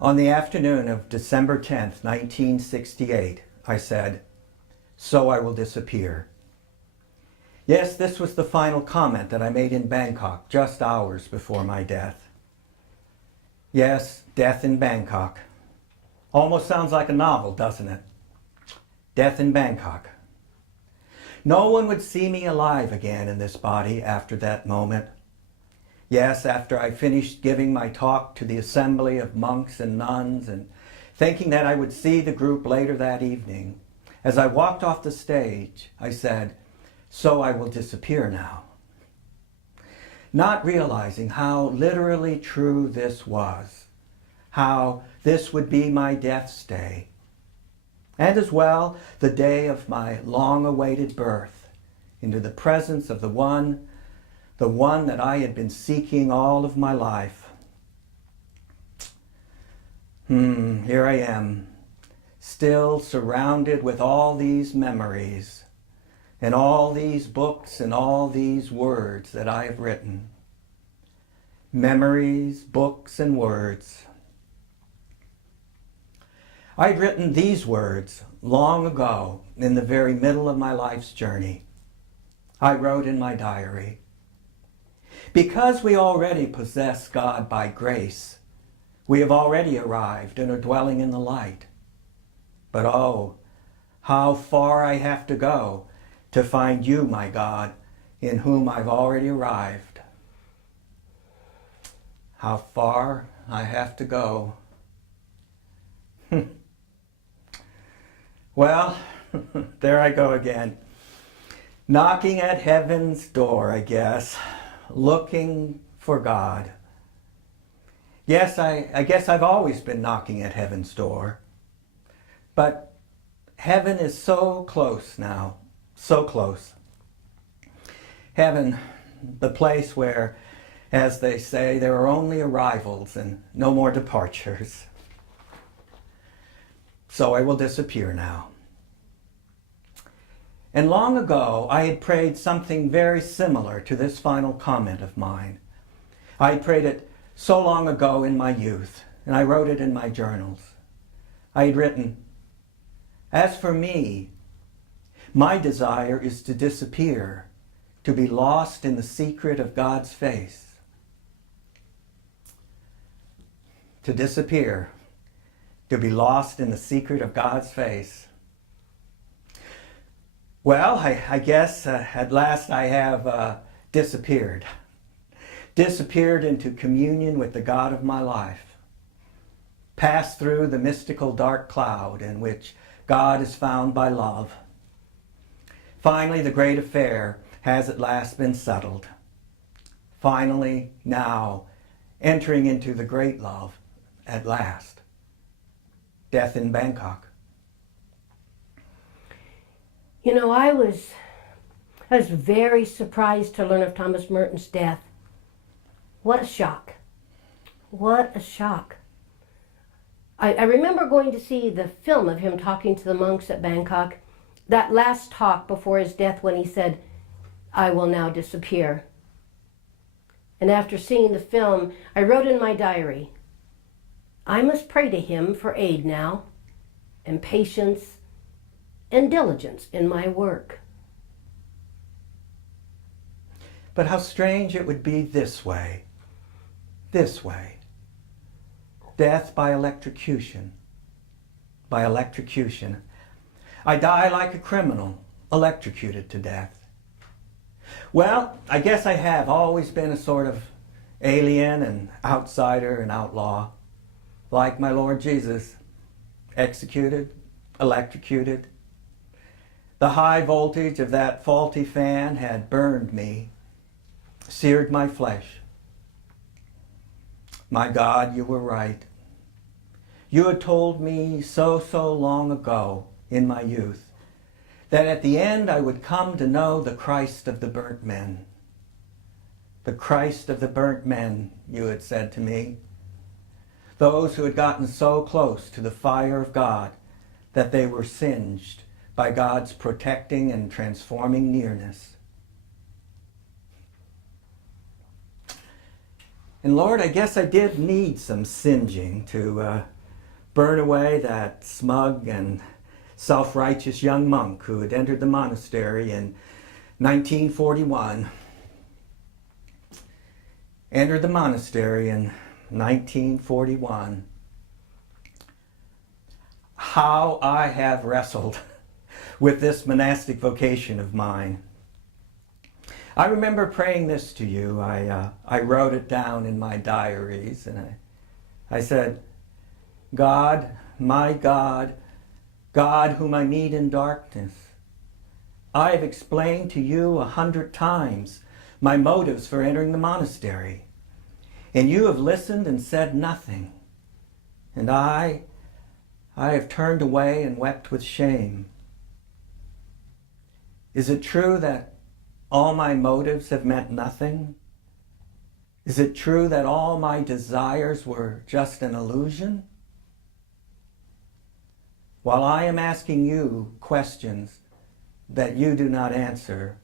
On the afternoon of December 10th, 1968, I said, "So I will disappear." Yes, this was the final comment that I made in Bangkok just hours before my death. Yes, death in Bangkok. Almost sounds like a novel, doesn't it? Death in Bangkok. No one would see me alive again in this body after that moment. Yes, after I finished giving my talk to the assembly of monks and nuns and thinking that I would see the group later that evening, as I walked off the stage, I said, "So I will disappear now." Not realizing how literally true this was, how this would be my death's day, and as well the day of my long-awaited birth into the presence of the one that I had been seeking all of my life. Here I am, still surrounded with all these memories and all these books and all these words that I have written. Memories, books, and words. I'd written these words long ago in the very middle of my life's journey. I wrote in my diary, "Because we already possess God by grace, we have already arrived and are dwelling in the light. But oh, how far I have to go to find you, my God, in whom I've already arrived. How far I have to go." Well, there I go again, knocking at heaven's door, I guess, looking for God. Yes, I guess I've always been knocking at heaven's door. But heaven is so close now, so close. Heaven, the place where, as they say, there are only arrivals and no more departures. So I will disappear now. And long ago, I had prayed something very similar to this final comment of mine. I had prayed it so long ago in my youth, and I wrote it in my journals. I had written, "As for me, my desire is to disappear, to be lost in the secret of God's face." To disappear, to be lost in the secret of God's face. Well, I guess at last I have disappeared. Disappeared into communion with the God of my life. Passed through the mystical dark cloud in which God is found by love. Finally, the great affair has at last been settled. Finally, now, entering into the great love at last. Death in Bangkok. You know, I was very surprised to learn of Thomas Merton's death. What a shock. What a shock. I remember going to see the film of him talking to the monks at Bangkok, that last talk before his death when he said, "I will now disappear." And after seeing the film, I wrote in my diary, "I must pray to him for aid now, and patience, and diligence in my work." But how strange it would be this way. This way. Death by electrocution. By electrocution. I die like a criminal, electrocuted to death. Well, I guess I have always been a sort of alien and outsider and outlaw, like my Lord Jesus, executed, electrocuted. The high voltage of that faulty fan had burned me, seared my flesh. My God, you were right. You had told me so long ago in my youth that at the end I would come to know the Christ of the burnt men. The Christ of the burnt men, you had said to me. Those who had gotten so close to the fire of God that they were singed by God's protecting and transforming nearness. And Lord, I guess I did need some singeing to burn away that smug and self-righteous young monk who had entered the monastery in 1941. Entered the monastery in 1941. How I have wrestled with this monastic vocation of mine. I remember praying this to you. I wrote it down in my diaries, and I said, God, my God, God whom I meet in darkness, I have explained to you 100 times my motives for entering the monastery, and you have listened and said nothing. And I have turned away and wept with shame. Is it true that all my motives have meant nothing? Is it true that all my desires were just an illusion? While I am asking you questions that you do not answer,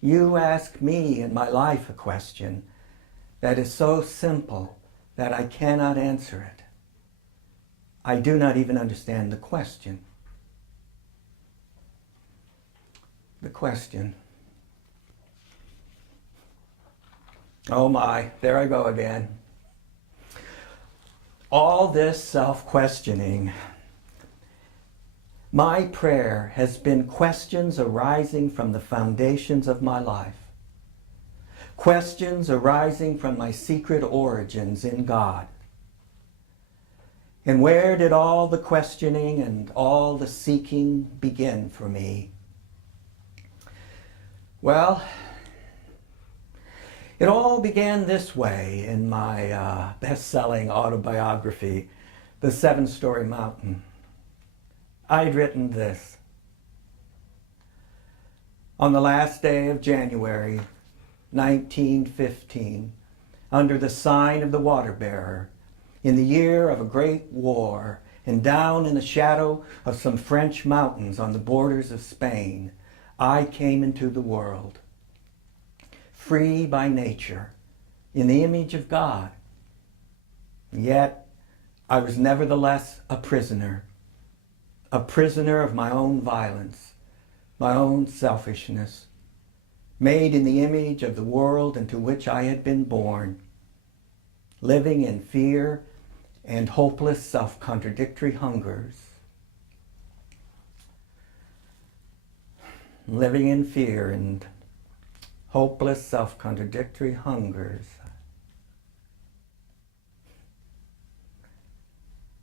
you ask me in my life a question that is so simple that I cannot answer it. I do not even understand the question. The question. Oh my, there I go again. All this self-questioning. My prayer has been questions arising from the foundations of my life. Questions arising from my secret origins in God. And where did all the questioning and all the seeking begin for me? Well, it all began this way in my best-selling autobiography, The Seven-Story Mountain. I'd written this. On the last day of January, 1915, under the sign of the water-bearer, in the year of a great war, and down in the shadow of some French mountains on the borders of Spain, I came into the world, free by nature, in the image of God. Yet I was nevertheless a prisoner of my own violence, my own selfishness, made in the image of the world into which I had been born, living in fear and hopeless self-contradictory hungers. Living in fear and hopeless self-contradictory hungers.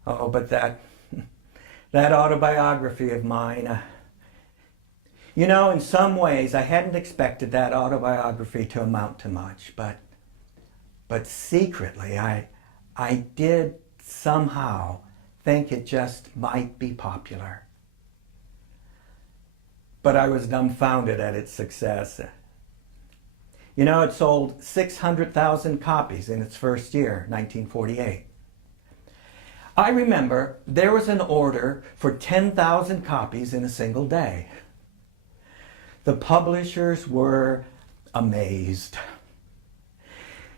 Oh, but that autobiography of mine, you know, in some ways I hadn't expected that autobiography to amount to much, but secretly I did somehow think it just might be popular. But I was dumbfounded at its success. You know, it sold 600,000 copies in its first year, 1948. I remember there was an order for 10,000 copies in a single day. The publishers were amazed.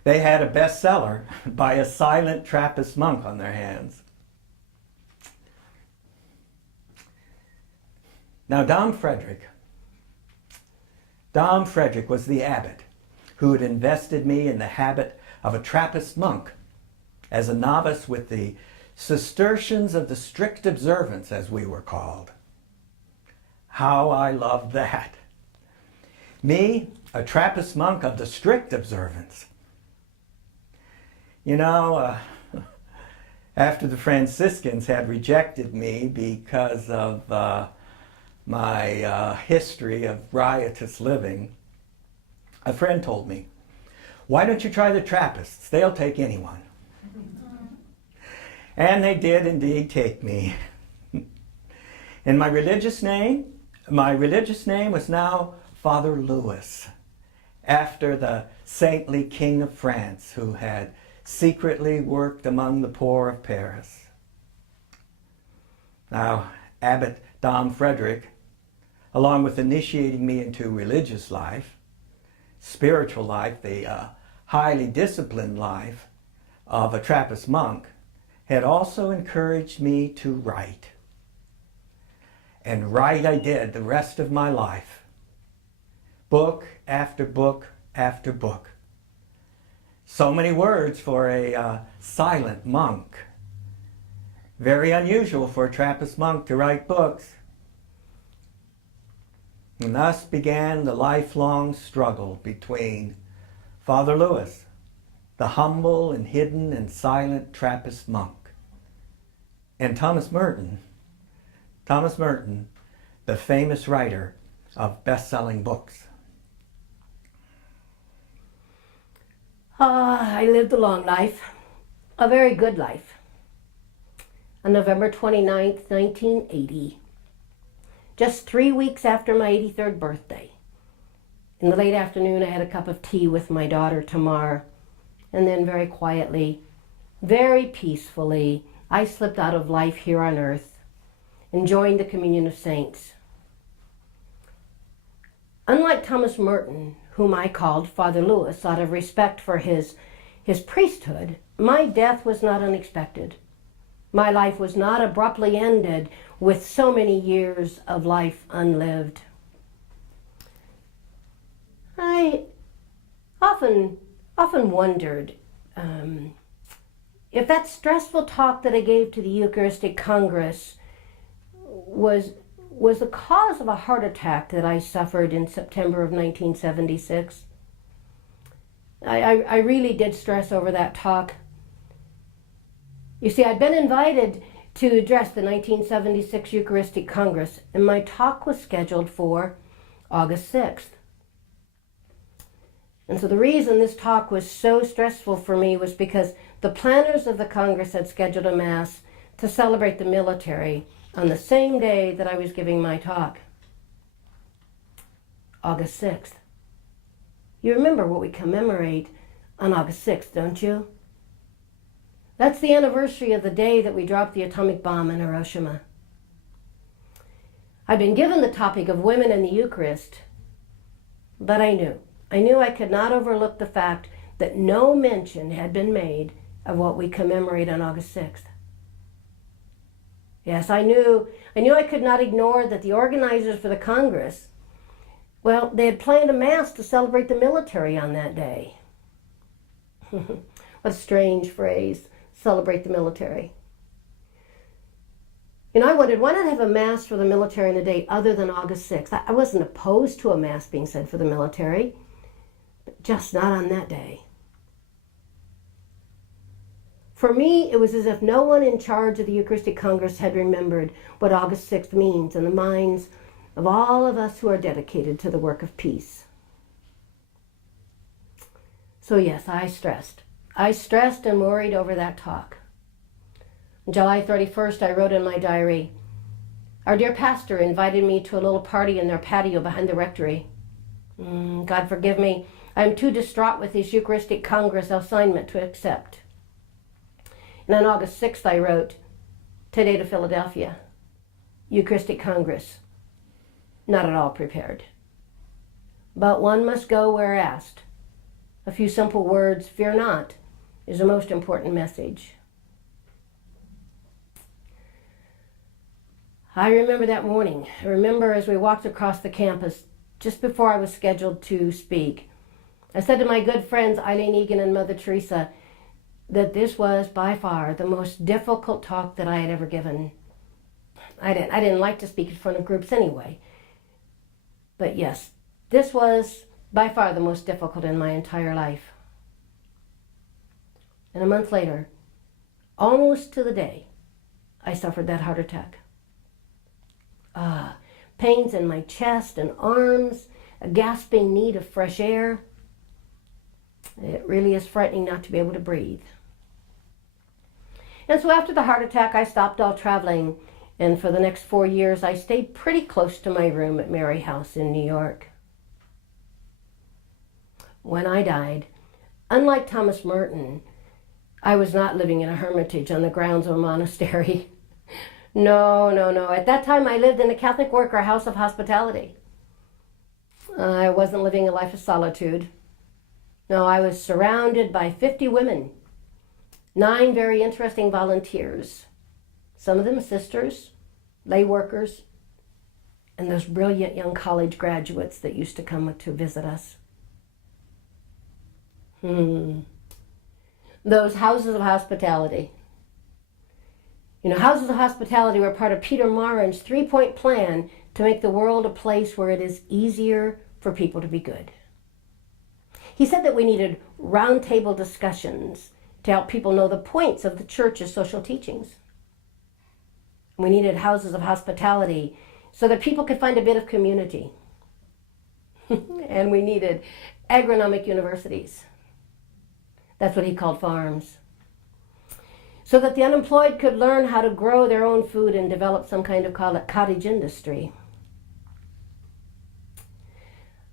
They had a bestseller by a silent Trappist monk on their hands. Now, Dom Frederick was the abbot who had invested me in the habit of a Trappist monk as a novice with the Cistercians of the strict observance, as we were called. How I loved that. Me, a Trappist monk of the strict observance. You know, after the Franciscans had rejected me because of my history of riotous living, a friend told me, "Why don't you try the Trappists? They'll take anyone." And they did indeed take me. And my religious name was now Father Louis, after the saintly King of France who had secretly worked among the poor of Paris. Now, Abbot Dom Frederick, along with initiating me into religious life, spiritual life, the highly disciplined life of a Trappist monk had also encouraged me to write. And write I did the rest of my life. Book after book after book. So many words for a silent monk. Very unusual for a Trappist monk to write books. And thus began the lifelong struggle between Father Louis, the humble and hidden and silent Trappist monk, and Thomas Merton, the famous writer of best-selling books. I lived a long life, a very good life. On November 29th, 1980, just 3 weeks after my 83rd birthday, in the late afternoon I had a cup of tea with my daughter Tamar, and then very quietly, very peacefully, I slipped out of life here on earth and joined the communion of saints. Unlike Thomas Merton, whom I called Father Louis out of respect for his priesthood, my death was not unexpected. My life was not abruptly ended with so many years of life unlived. I often wondered if that stressful talk that I gave to the Eucharistic Congress was the cause of a heart attack that I suffered in September of 1976. I really did stress over that talk. You see, I'd been invited to address the 1976 Eucharistic Congress, and my talk was scheduled for August 6th. And so the reason this talk was so stressful for me was because the planners of the Congress had scheduled a Mass to celebrate the military on the same day that I was giving my talk, August 6th. You remember what we commemorate on August 6th, don't you? That's the anniversary of the day that we dropped the atomic bomb in Hiroshima. I'd been given the topic of women in the Eucharist, but I knew I could not overlook the fact that no mention had been made of what we commemorate on August 6th. Yes, I knew I could not ignore that the organizers for the Congress, well, they had planned a Mass to celebrate the military on that day. What a strange phrase, celebrate the military. You know, I wondered, why not have a Mass for the military on a day other than August 6th? I wasn't opposed to a Mass being said for the military, but just not on that day. For me, it was as if no one in charge of the Eucharistic Congress had remembered what August 6th means in the minds of all of us who are dedicated to the work of peace. So yes, I stressed. I stressed and worried over that talk. On July 31st, I wrote in my diary, our dear pastor invited me to a little party in their patio behind the rectory. God forgive me, I am too distraught with this Eucharistic Congress assignment to accept. And on August 6th, I wrote, today to Philadelphia, Eucharistic Congress, not at all prepared. But one must go where asked. A few simple words, fear not, is the most important message. I remember that morning. I remember as we walked across the campus, just before I was scheduled to speak, I said to my good friends Eileen Egan and Mother Teresa that this was by far the most difficult talk that I had ever given. I didn't like to speak in front of groups anyway. But yes, this was by far the most difficult in my entire life. And a month later, almost to the day, I suffered that heart attack. Pains in my chest and arms, a gasping need of fresh air. It really is frightening not to be able to breathe. And so after the heart attack, I stopped all traveling, and for the next 4 years, I stayed pretty close to my room at Mary House in New York. When I died, unlike Thomas Merton, I was not living in a hermitage on the grounds of a monastery. No. At that time, I lived in a Catholic worker house of hospitality. I wasn't living a life of solitude. No, I was surrounded by 50 women, 9 very interesting volunteers, some of them sisters, lay workers, and those brilliant young college graduates that used to come to visit us. Those houses of hospitality. You know, houses of hospitality were part of Peter Marin's 3-point plan to make the world a place where it is easier for people to be good. He said that we needed roundtable discussions to help people know the points of the church's social teachings. We needed houses of hospitality so that people could find a bit of community. And we needed agronomic universities. That's what he called farms. So that the unemployed could learn how to grow their own food and develop some kind of cottage industry.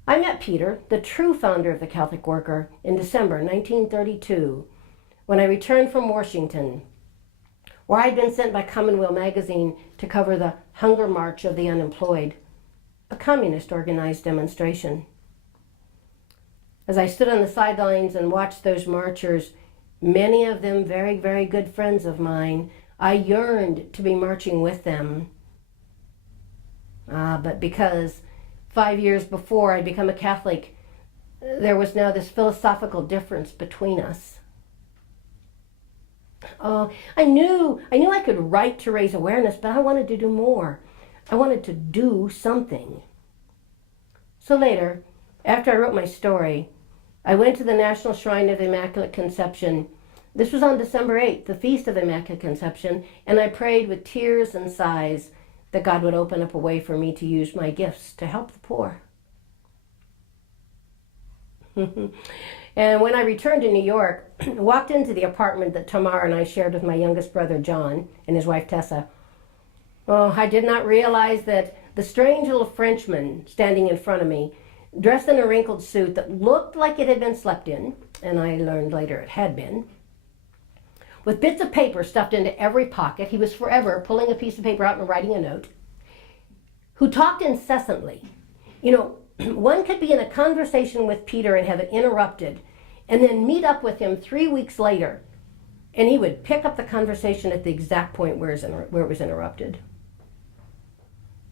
I met Peter, the true founder of the Catholic Worker, in December 1932, when I returned from Washington, where I'd been sent by Commonweal magazine to cover the Hunger March of the Unemployed, a communist-organized demonstration. As I stood on the sidelines and watched those marchers, many of them very, very good friends of mine, I yearned to be marching with them. But because 5 years before I'd become a Catholic, there was now this philosophical difference between us. I knew I could write to raise awareness, but I wanted to do more. I wanted to do something. So later, after I wrote my story, I went to the National Shrine of the Immaculate Conception. This was on December 8th, the Feast of the Immaculate Conception, and I prayed with tears and sighs that God would open up a way for me to use my gifts to help the poor. And when I returned to New York, I walked into the apartment that Tamar and I shared with my youngest brother John and his wife Tessa. I did not realize that the strange little Frenchman standing in front of me, dressed in a wrinkled suit that looked like it had been slept in, and I learned later it had been, with bits of paper stuffed into every pocket, he was forever pulling a piece of paper out and writing a note, who talked incessantly. You know, one could be in a conversation with Peter and have it interrupted, and then meet up with him 3 weeks later, and he would pick up the conversation at the exact point where it was interrupted.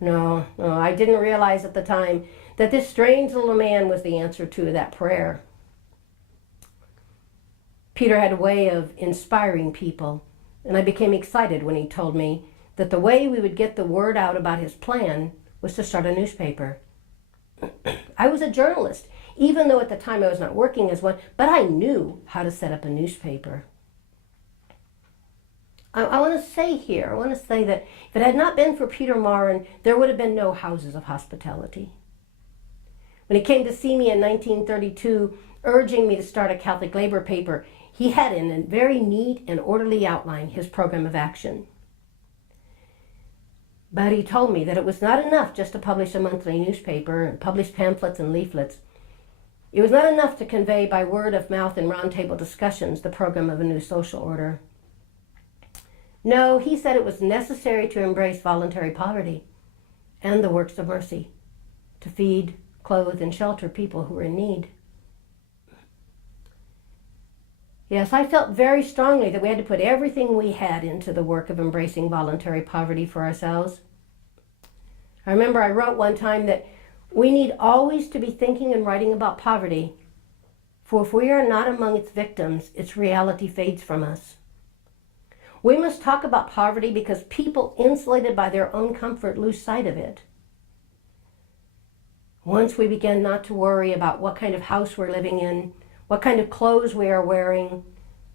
No, I didn't realize at the time that this strange little man was the answer to that prayer. Peter had a way of inspiring people, and I became excited when he told me that the way we would get the word out about his plan was to start a newspaper. I was a journalist, even though at the time I was not working as one, but I knew how to set up a newspaper. I want to say that if it had not been for Peter Marin, there would have been no houses of hospitality. When he came to see me in 1932, urging me to start a Catholic labor paper, he had in a very neat and orderly outline his program of action. But he told me that it was not enough just to publish a monthly newspaper and publish pamphlets and leaflets. It was not enough to convey by word of mouth and roundtable discussions the program of a new social order. No, he said it was necessary to embrace voluntary poverty and the works of mercy, to feed, clothe, and shelter people who were in need. Yes, I felt very strongly that we had to put everything we had into the work of embracing voluntary poverty for ourselves. I remember I wrote one time that we need always to be thinking and writing about poverty, for if we are not among its victims, its reality fades from us. We must talk about poverty because people insulated by their own comfort lose sight of it. Once we begin not to worry about what kind of house we're living in, what kind of clothes we are wearing,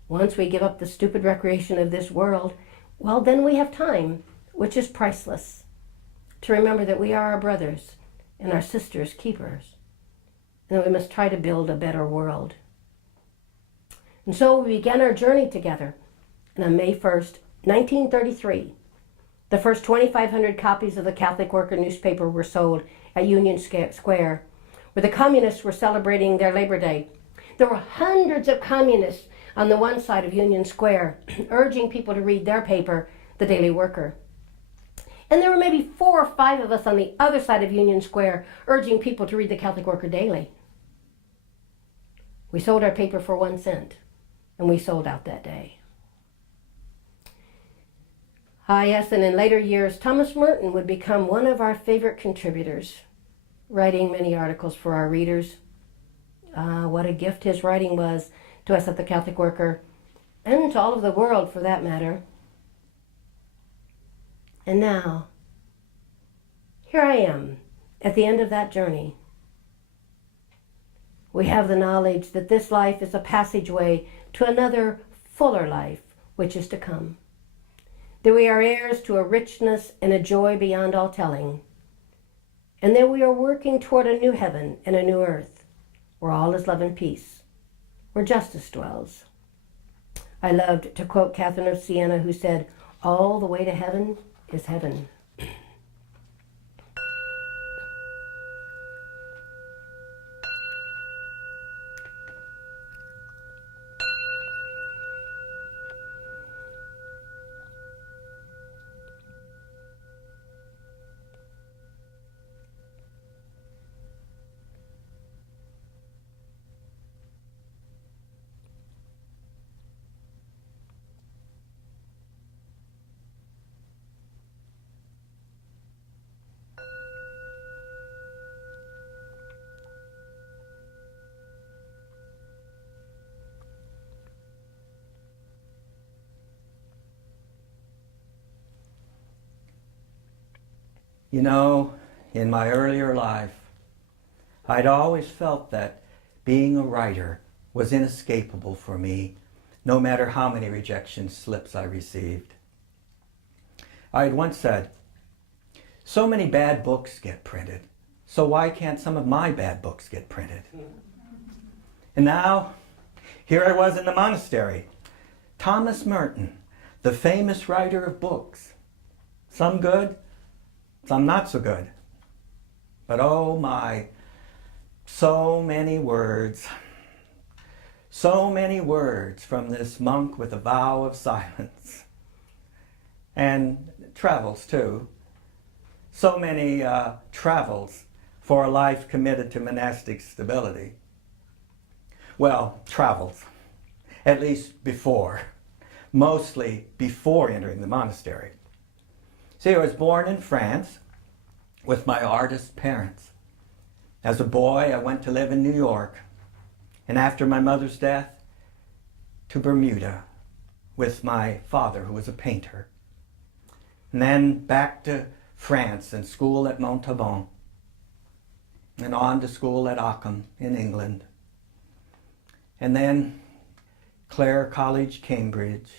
once we give up the stupid recreation of this world, well, then we have time, which is priceless, to remember that we are our brothers and our sisters' keepers, and that we must try to build a better world. And so we began our journey together. And on May 1st, 1933, the first 2,500 copies of the Catholic Worker newspaper were sold at Union Square, where the communists were celebrating their Labor Day. There were hundreds of communists on the one side of Union Square, urging people to read their paper, the Daily Worker. And there were maybe 4 or 5 of us on the other side of Union Square, urging people to read the Catholic Worker daily. We sold our paper for 1 cent, and we sold out that day. Yes, and in later years, Thomas Merton would become one of our favorite contributors, writing many articles for our readers. What a gift his writing was to us at the Catholic Worker, and to all of the world for that matter. And now, here I am at the end of that journey. We have the knowledge that this life is a passageway to another, fuller life, which is to come. That we are heirs to a richness and a joy beyond all telling. And that we are working toward a new heaven and a new earth, where all is love and peace, where justice dwells. I loved to quote Catherine of Siena, who said, "All the way to heaven is heaven." You know, in my earlier life, I'd always felt that being a writer was inescapable for me, no matter how many rejection slips I received. I had once said, so many bad books get printed, so why can't some of my bad books get printed? And now, here I was in the monastery, Thomas Merton, the famous writer of books, some good, some not so good. But oh my, so many words from this monk with a vow of silence. And travels too. So many travels for a life committed to monastic stability. Well, travels, at least before, mostly before entering the monastery. See, I was born in France with my artist parents. As a boy, I went to live in New York, and after my mother's death, to Bermuda with my father, who was a painter. And then back to France and school at Montauban, and on to school at Occam in England. And then Clare College, Cambridge.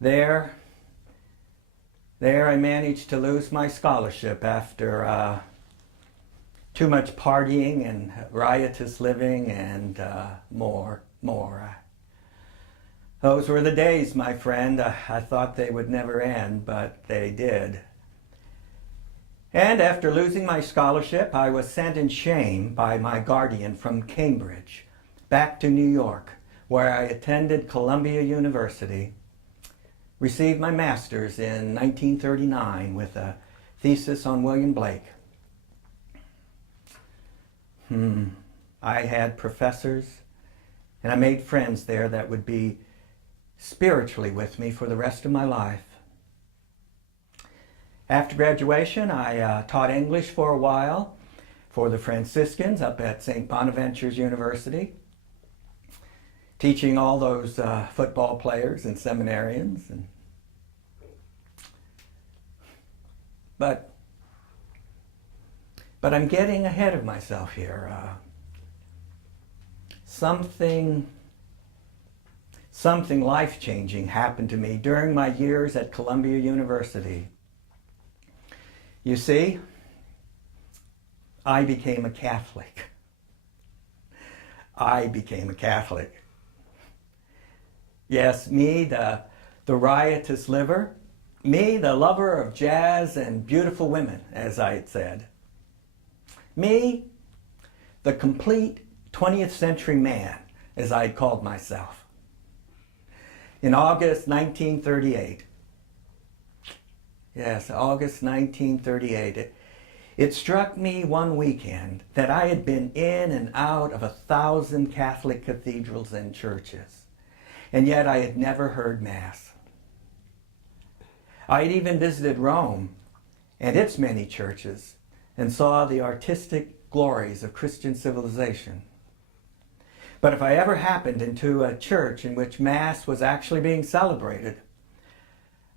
There I managed to lose my scholarship after too much partying and riotous living and more. Those were the days, my friend. I thought they would never end, but they did. And after losing my scholarship, I was sent in shame by my guardian from Cambridge back to New York, where I attended Columbia University. Received my master's in 1939 with a thesis on William Blake. I had professors, and I made friends there that would be spiritually with me for the rest of my life. After graduation, I taught English for a while for the Franciscans up at St. Bonaventure's University, teaching all those football players and seminarians. But I'm getting ahead of myself here. Something life-changing happened to me during my years at Columbia University. You see, I became a Catholic. Yes, me, the riotous liver. Me, the lover of jazz and beautiful women, as I had said. Me, the complete 20th century man, as I had called myself. In August 1938, Yes, August 1938. It struck me one weekend that I had been in and out of 1,000 Catholic cathedrals and churches, and yet I had never heard Mass. I had even visited Rome and its many churches and saw the artistic glories of Christian civilization. But if I ever happened into a church in which Mass was actually being celebrated,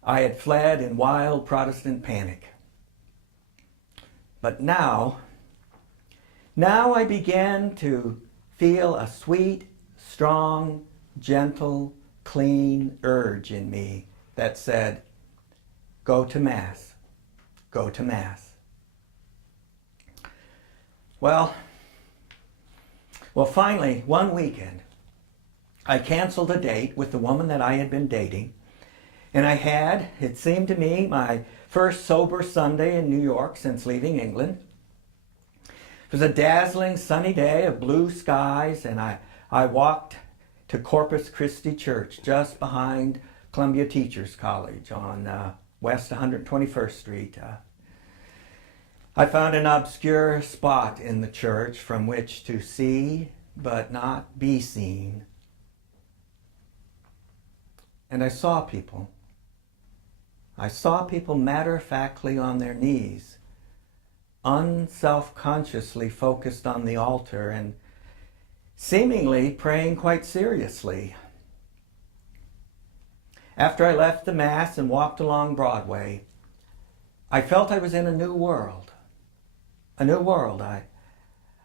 I had fled in wild Protestant panic. But now I began to feel a sweet, strong, gentle, clean urge in me that said, go to Mass, go to Mass. Well, finally, one weekend, I canceled a date with the woman that I had been dating, and I had, it seemed to me, my first sober Sunday in New York since leaving England. It was a dazzling sunny day of blue skies, and I walked to Corpus Christi Church just behind Columbia Teachers College on West 121st Street. I found an obscure spot in the church from which to see but not be seen. And I saw people. I saw people matter-of-factly on their knees, unself-consciously focused on the altar and seemingly praying quite seriously. After I left the Mass and walked along Broadway, I felt I was in a new world. A new world.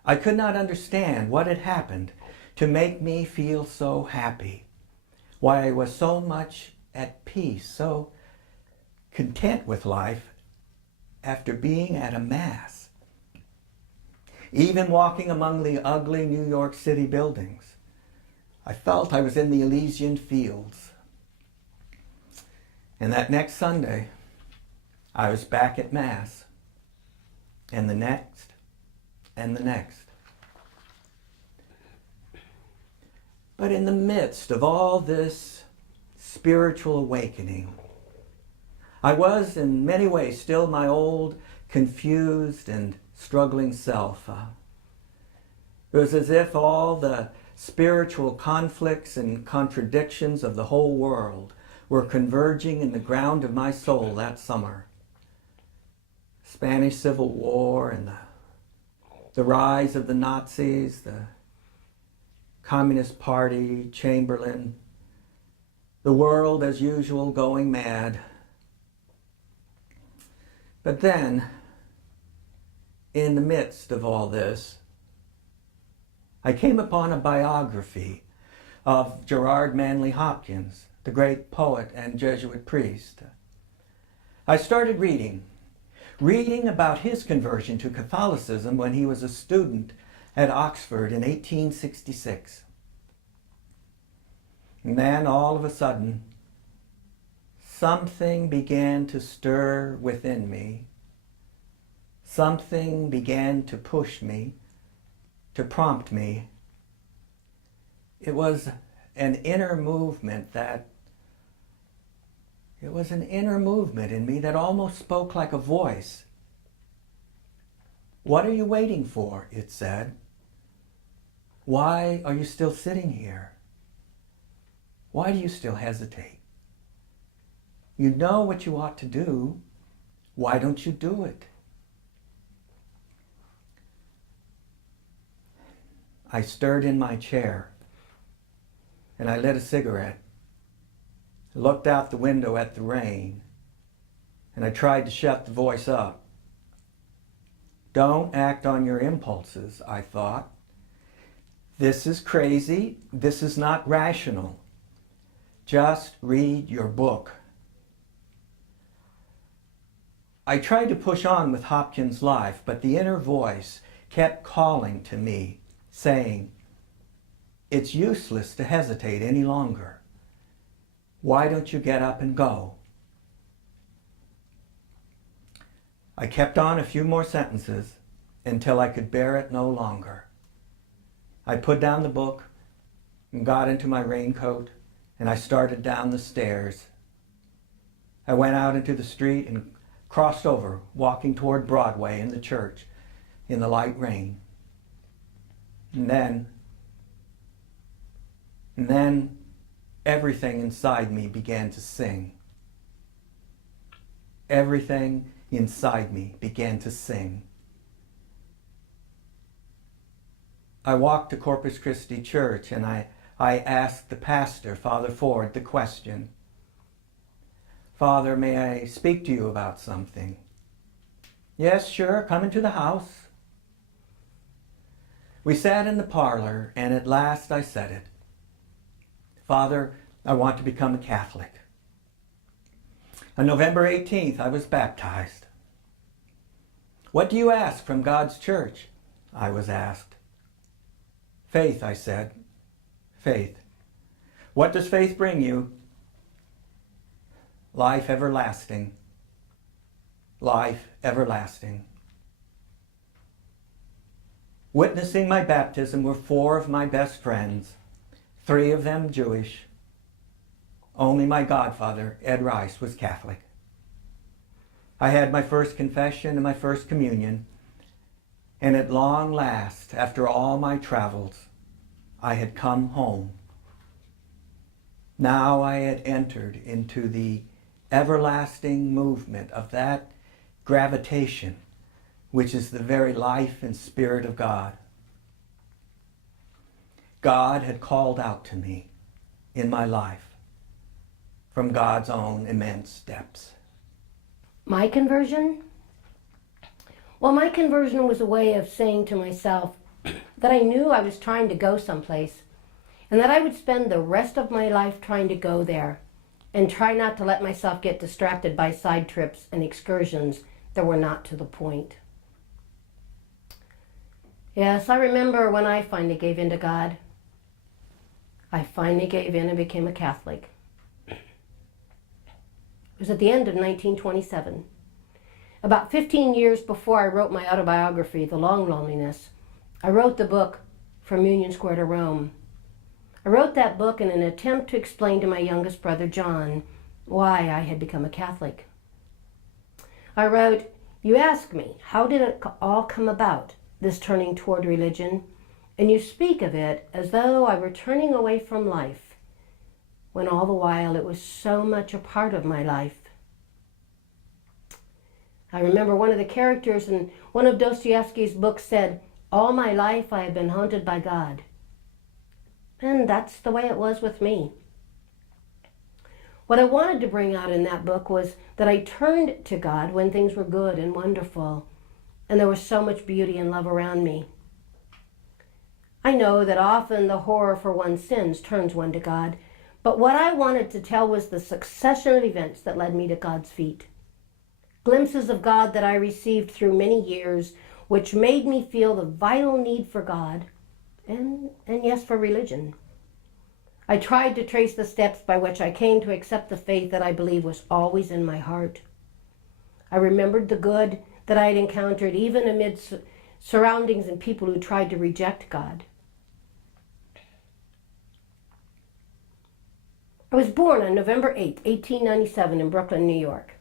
I could not understand what had happened to make me feel so happy, why I was so much at peace, so content with life after being at a Mass. Even walking among the ugly New York City buildings, I felt I was in the Elysian fields. And that next Sunday, I was back at Mass, and the next, and the next. But in the midst of all this spiritual awakening, I was in many ways still my old, confused and struggling self. It was as if all the spiritual conflicts and contradictions of the whole world were converging in the ground of my soul that summer. Spanish Civil War and the rise of the Nazis, the Communist Party, Chamberlain, the world as usual going mad. But then, in the midst of all this, I came upon a biography of Gerard Manley Hopkins, the great poet and Jesuit priest. I started reading about his conversion to Catholicism when he was a student at Oxford in 1866. And then all of a sudden, something began to stir within me. Something began to push me, to prompt me. It was an inner movement in me that almost spoke like a voice. What are you waiting for? It said. Why are you still sitting here? Why do you still hesitate? You know what you ought to do. Why don't you do it? I stirred in my chair and I lit a cigarette. I looked out the window at the rain and I tried to shut the voice up. Don't act on your impulses, I thought. This is crazy. This is not rational. Just read your book. I tried to push on with Hopkins' life, but the inner voice kept calling to me, saying, it's useless to hesitate any longer. Why don't you get up and go? I kept on a few more sentences until I could bear it no longer. I put down the book and got into my raincoat and I started down the stairs. I went out into the street and crossed over, walking toward Broadway in the church in the light rain. And then everything inside me began to sing. Everything inside me began to sing. I walked to Corpus Christi Church and I asked the pastor, Father Ford, the question, Father, may I speak to you about something? Yes, sure, come into the house. We sat in the parlor and at last I said it. Father, I want to become a Catholic. On November 18th, I was baptized. What do you ask from God's church? I was asked. Faith, I said. Faith. What does faith bring you? Life everlasting. Life everlasting. Witnessing my baptism were 4 of my best friends, 3 of them Jewish. Only my godfather, Ed Rice, was Catholic. I had my first confession and my first communion, and at long last, after all my travels, I had come home. Now I had entered into the everlasting movement of that gravitation, which is the very life and spirit of God. God had called out to me in my life from God's own immense depths. My conversion? Well, my conversion was a way of saying to myself that I knew I was trying to go someplace and that I would spend the rest of my life trying to go there and try not to let myself get distracted by side trips and excursions that were not to the point. Yes, I remember when I finally gave in to God. I finally gave in and became a Catholic. It was at the end of 1927. About 15 years before I wrote my autobiography, The Long Loneliness, I wrote the book From Union Square to Rome. I wrote that book in an attempt to explain to my youngest brother, John, why I had become a Catholic. I wrote, "You ask me, how did it all come about, this turning toward religion? And you speak of it as though I were turning away from life, when all the while it was so much a part of my life." I remember one of the characters in one of Dostoevsky's books said, "All my life I have been haunted by God." And that's the way it was with me. What I wanted to bring out in that book was that I turned to God when things were good and wonderful, and there was so much beauty and love around me. I know that often the horror for one's sins turns one to God, but what I wanted to tell was the succession of events that led me to God's feet. Glimpses of God that I received through many years, which made me feel the vital need for God, and yes, for religion. I tried to trace the steps by which I came to accept the faith that I believe was always in my heart. I remembered the good that I had encountered even amid surroundings and people who tried to reject God. I was born on November 8, 1897 in Brooklyn, New York,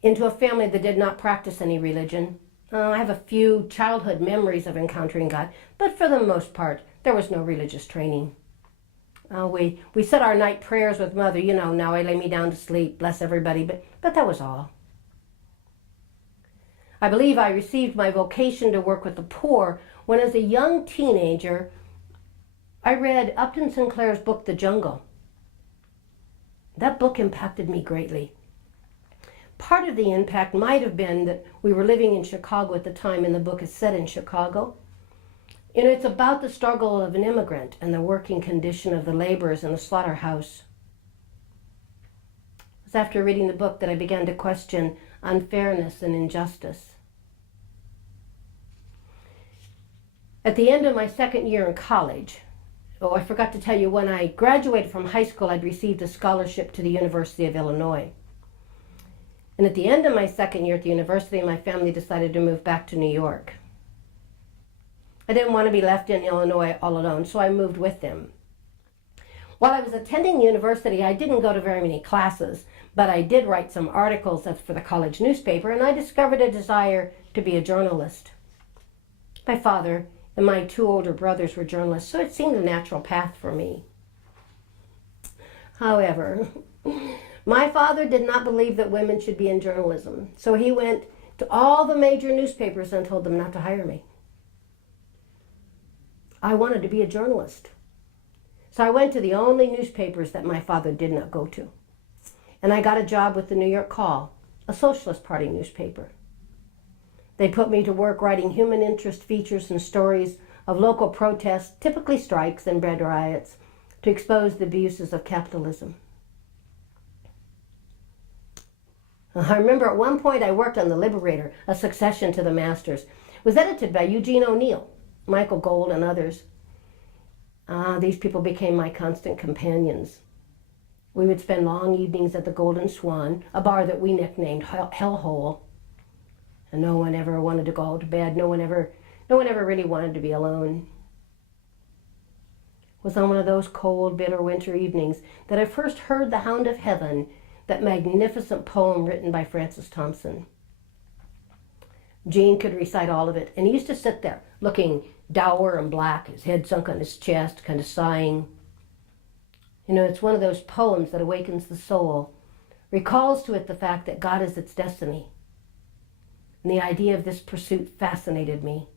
into a family that did not practice any religion. I have a few childhood memories of encountering God, but for the most part, there was no religious training. We said our night prayers with Mother, now I lay me down to sleep, bless everybody, but that was all. I believe I received my vocation to work with the poor when, as a young teenager, I read Upton Sinclair's book, The Jungle. That book impacted me greatly. Part of the impact might have been that we were living in Chicago at the time, and the book is set in Chicago. It's about the struggle of an immigrant and the working condition of the laborers in the slaughterhouse. It was after reading the book that I began to question unfairness and injustice. At the end of my second year in college, I forgot to tell you, when I graduated from high school, I'd received a scholarship to the University of Illinois. And at the end of my second year at the university, my family decided to move back to New York. I didn't want to be left in Illinois all alone, so I moved with them. While I was attending university, I didn't go to very many classes, but I did write some articles for the college newspaper, and I discovered a desire to be a journalist. My father and my two older brothers were journalists, so it seemed a natural path for me. However, my father did not believe that women should be in journalism, so he went to all the major newspapers and told them not to hire me. I wanted to be a journalist. So I went to the only newspapers that my father did not go to. And I got a job with the New York Call, a Socialist Party newspaper. They put me to work writing human interest features and stories of local protests, typically strikes and bread riots, to expose the abuses of capitalism. I remember at one point I worked on The Liberator, a succession to the Masters. It was edited by Eugene O'Neill, Michael Gold, and others. These people became my constant companions. We would spend long evenings at the Golden Swan, a bar that we nicknamed Hellhole. And no one ever wanted to go to bed. No one ever really wanted to be alone. It was on one of those cold, bitter winter evenings that I first heard The Hound of Heaven, that magnificent poem written by Francis Thompson. Gene could recite all of it, and he used to sit there looking dour and black, his head sunk on his chest, kind of sighing. You know, it's one of those poems that awakens the soul, recalls to it the fact that God is its destiny. And the idea of this pursuit fascinated me.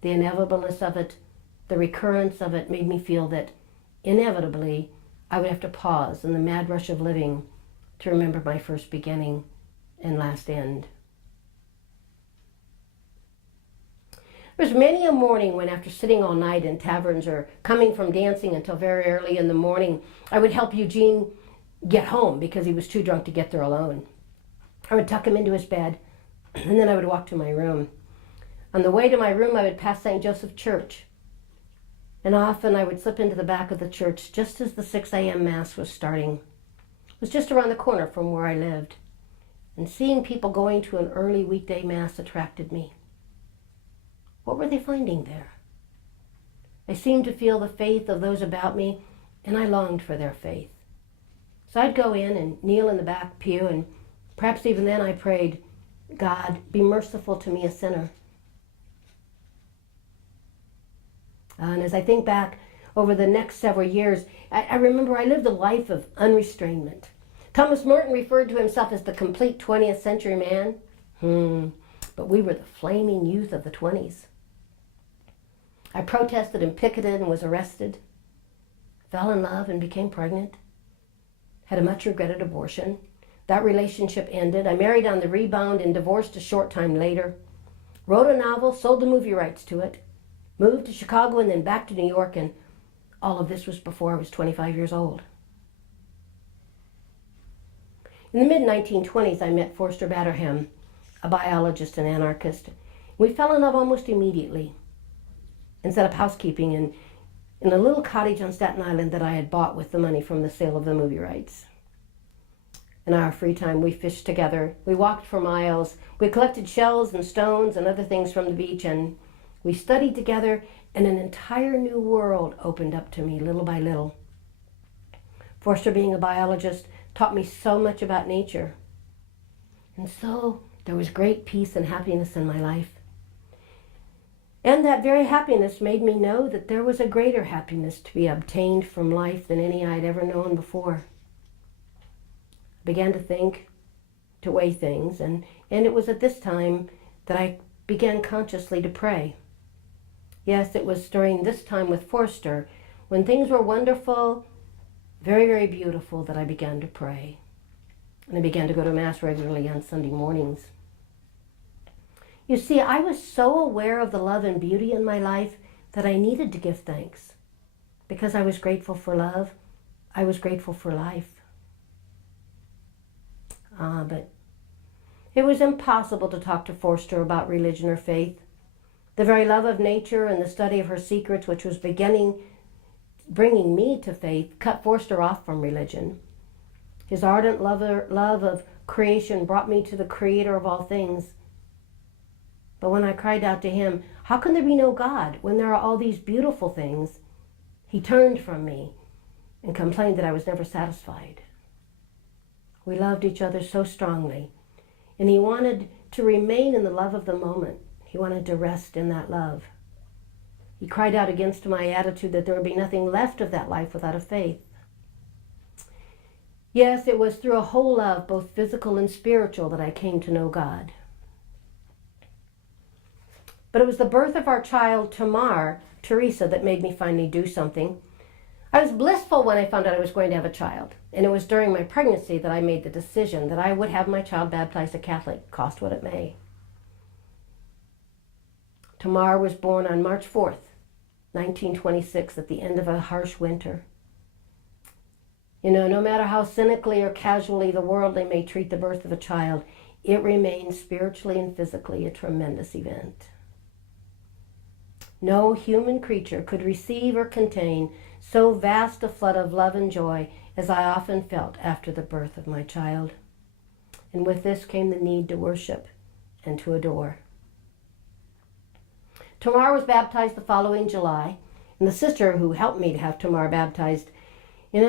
The inevitableness of it, the recurrence of it made me feel that inevitably I would have to pause in the mad rush of living to remember my first beginning and last end. There was many a morning when, after sitting all night in taverns or coming from dancing until very early in the morning, I would help Eugene get home because he was too drunk to get there alone. I would tuck him into his bed, and then I would walk to my room. On the way to my room, I would pass St. Joseph Church, and often I would slip into the back of the church just as the 6 a.m. Mass was starting. It was just around the corner from where I lived, and seeing people going to an early weekday Mass attracted me. What were they finding there? I seemed to feel the faith of those about me, and I longed for their faith. So I'd go in and kneel in the back pew, and perhaps even then I prayed, God, be merciful to me, a sinner. And as I think back over the next several years, I remember I lived a life of unrestrainment. Thomas Merton referred to himself as the complete 20th century man. But we were the flaming youth of the 20s. I protested and picketed and was arrested, fell in love and became pregnant, had a much regretted abortion. That relationship ended. I married on the rebound and divorced a short time later, wrote a novel, sold the movie rights to it, moved to Chicago and then back to New York, and all of this was before I was 25 years old. In the mid-1920s, I met Forster Batterham, a biologist and anarchist. We fell in love almost immediately and set up housekeeping in a little cottage on Staten Island that I had bought with the money from the sale of the movie rights. In our free time, we fished together. We walked for miles. We collected shells and stones and other things from the beach, and we studied together, and an entire new world opened up to me little by little. Forster, being a biologist, taught me so much about nature. And so there was great peace and happiness in my life. And that very happiness made me know that there was a greater happiness to be obtained from life than any I'd ever known before. I began to think, to weigh things, and it was at this time that I began consciously to pray. Yes, it was during this time with Forster, when things were wonderful, very, very beautiful, that I began to pray. And I began to go to Mass regularly on Sunday mornings. You see, I was so aware of the love and beauty in my life that I needed to give thanks. Because I was grateful for love, I was grateful for life. But it was impossible to talk to Forster about religion or faith. The very love of nature and the study of her secrets, which was bringing me to faith, cut Forster off from religion. His ardent love of creation brought me to the Creator of all things. But when I cried out to him, how can there be no God when there are all these beautiful things? He turned from me and complained that I was never satisfied. We loved each other so strongly, and he wanted to remain in the love of the moment. He wanted to rest in that love. He cried out against my attitude that there would be nothing left of that life without a faith. Yes, it was through a whole love, both physical and spiritual, that I came to know God. But it was the birth of our child, Teresa, that made me finally do something. I was blissful when I found out I was going to have a child, and it was during my pregnancy that I made the decision that I would have my child baptized a Catholic, cost what it may. Tamar was born on March 4th, 1926, at the end of a harsh winter. You know, no matter how cynically or casually the worldly may treat the birth of a child, it remains spiritually and physically a tremendous event. No human creature could receive or contain so vast a flood of love and joy as I often felt after the birth of my child. And with this came the need to worship and to adore. Tamar was baptized the following July, and the sister who helped me to have Tamar baptized,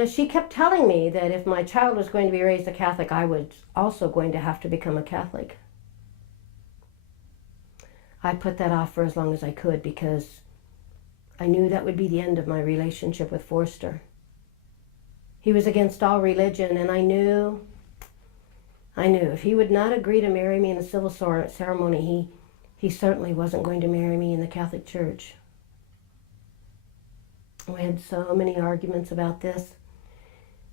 she kept telling me that if my child was going to be raised a Catholic, I was also going to have to become a Catholic. I put that off for as long as I could because I knew that would be the end of my relationship with Forster. He was against all religion, and I knew if he would not agree to marry me in the civil ceremony, he certainly wasn't going to marry me in the Catholic Church. We had so many arguments about this.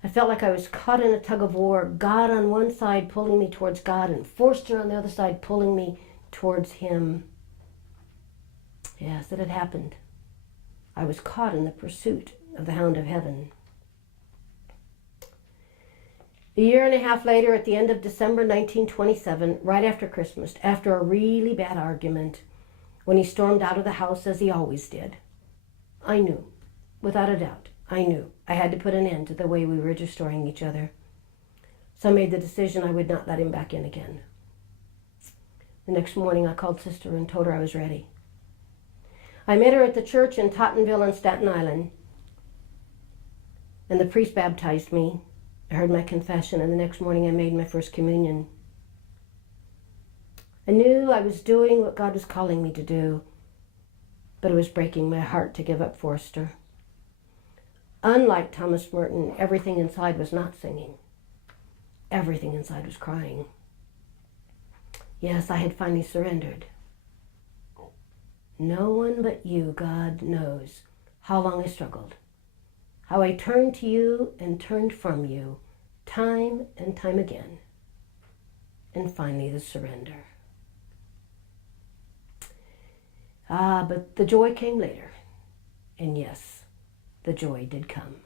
I felt like I was caught in a tug of war, God on one side pulling me towards God and Forster on the other side pulling me towards him. Yes, it had happened. I was caught in the pursuit of the hound of heaven. A year and a half later, at the end of December 1927, right after Christmas, after a really bad argument, when he stormed out of the house as he always did, I knew, without a doubt, I knew I had to put an end to the way we were destroying each other. So I made the decision I would not let him back in again. The next morning I called Sister and told her I was ready. I met her at the church in Tottenville on Staten Island, and the priest baptized me. I heard my confession, and the next morning I made my first communion. I knew I was doing what God was calling me to do, but it was breaking my heart to give up Forster. Unlike Thomas Merton, everything inside was not singing. Everything inside was crying. Yes, I had finally surrendered. No one but you, God, knows how long I struggled, how I turned to you and turned from you, time and time again, and finally the surrender. But the joy came later, and yes, the joy did come.